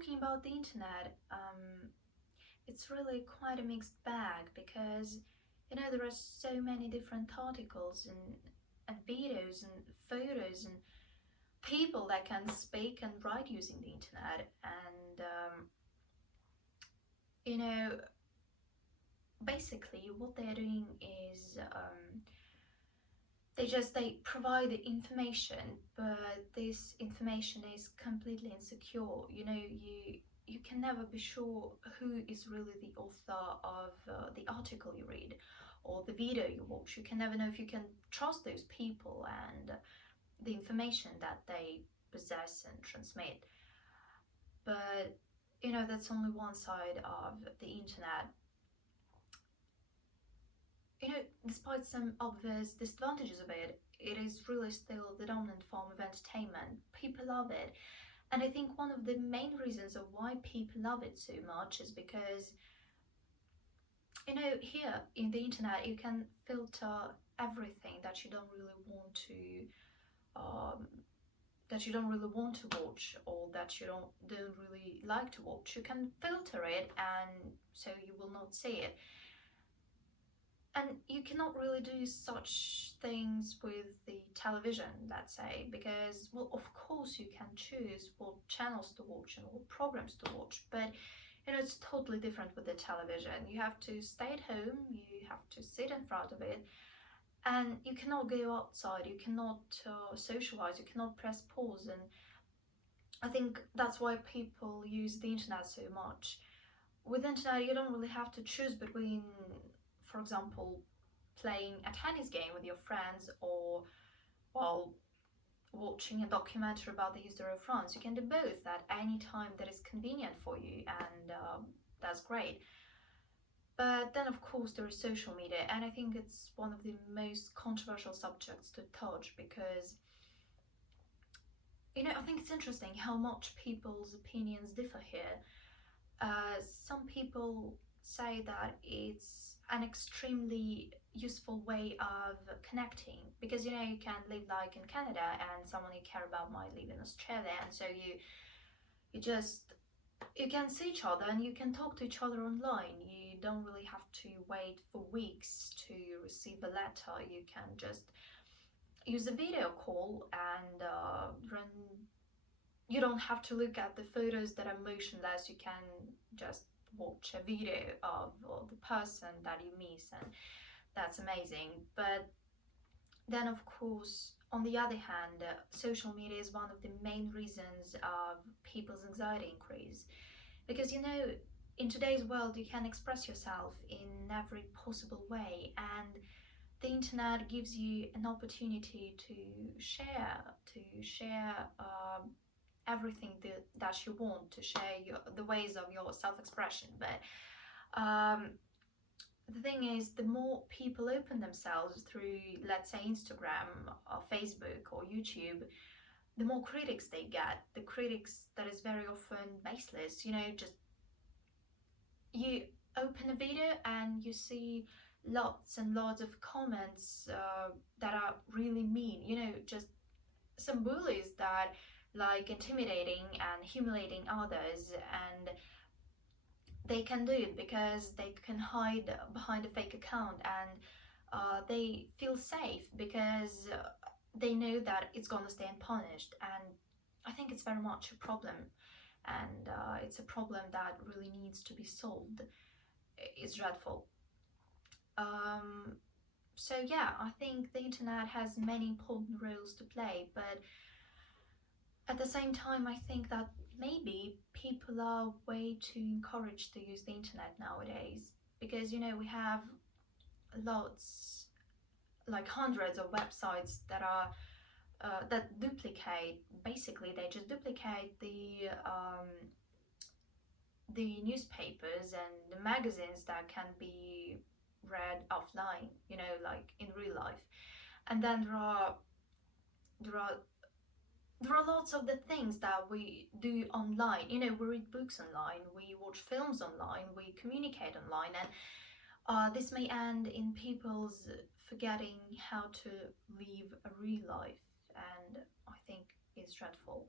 talking about the internet, it's really quite a mixed bag because there are so many different articles and videos and photos and people that can speak and write using the internet, and you know basically what they're doing is they provide the information, but this information is completely insecure. You can never be sure who is really the author of the article you read or the video you watch. You can never know if you can trust those people and the information that they possess and transmit. But that's only one side of the internet. Despite some obvious disadvantages of it, it is really still the dominant form of entertainment. People love it. And I think one of the main reasons of why people love it so much is because, here in the internet, you can filter everything that you don't really want to, watch, or that you don't really like to watch. You can filter it, and so you will not see it. And you cannot really do such things with the television, let's say, because, well, of course you can choose what channels to watch and what programs to watch, but it's totally different with the television. You have to stay at home, you have to sit in front of it, and you cannot go outside, you cannot socialize, you cannot press pause. And I think that's why people use the internet so much. With the internet, you don't really have to choose between, for example, playing a tennis game with your friends or, well, watching a documentary about the history of France. You can do both at any time that is convenient for you, and that's great. But then, of course, there is social media, and I think it's one of the most controversial subjects to touch because, I think it's interesting how much people's opinions differ here. Some people say that it's an extremely useful way of connecting because you can live like in Canada and someone you care about might live in Australia, and so you can see each other and you can talk to each other online. You don't really have to wait for weeks to receive a letter. You can just use a video call, and you don't have to look at the photos that are motionless. You can just watch a video of the person that you miss, and that's amazing. But then, of course, on the other hand, social media is one of the main reasons of people's anxiety increase because in today's world you can express yourself in every possible way, and the internet gives you an opportunity to share everything that you want to share, the ways of your self-expression. But the thing is, the more people open themselves through, let's say, Instagram or Facebook or YouTube, the more critics they get. The critics that is very often baseless. Just you open a video and you see lots and lots of comments that are really mean. Just some bullies that like intimidating and humiliating others, and they can do it because they can hide behind a fake account, and they feel safe because they know that it's gonna stay unpunished. And I think it's very much a problem, and it's a problem that really needs to be solved. It's dreadful. So yeah, I think the internet has many important roles to play, but at the same time, I think that maybe people are way too encouraged to use the internet nowadays because we have lots, like hundreds of websites that are that duplicate. Basically, they just duplicate the newspapers and the magazines that can be read offline, like in real life. And then there are lots of the things that we do online. We read books online, we watch films online, we communicate online, and this may end in people's forgetting how to live a real life, and I think it's dreadful.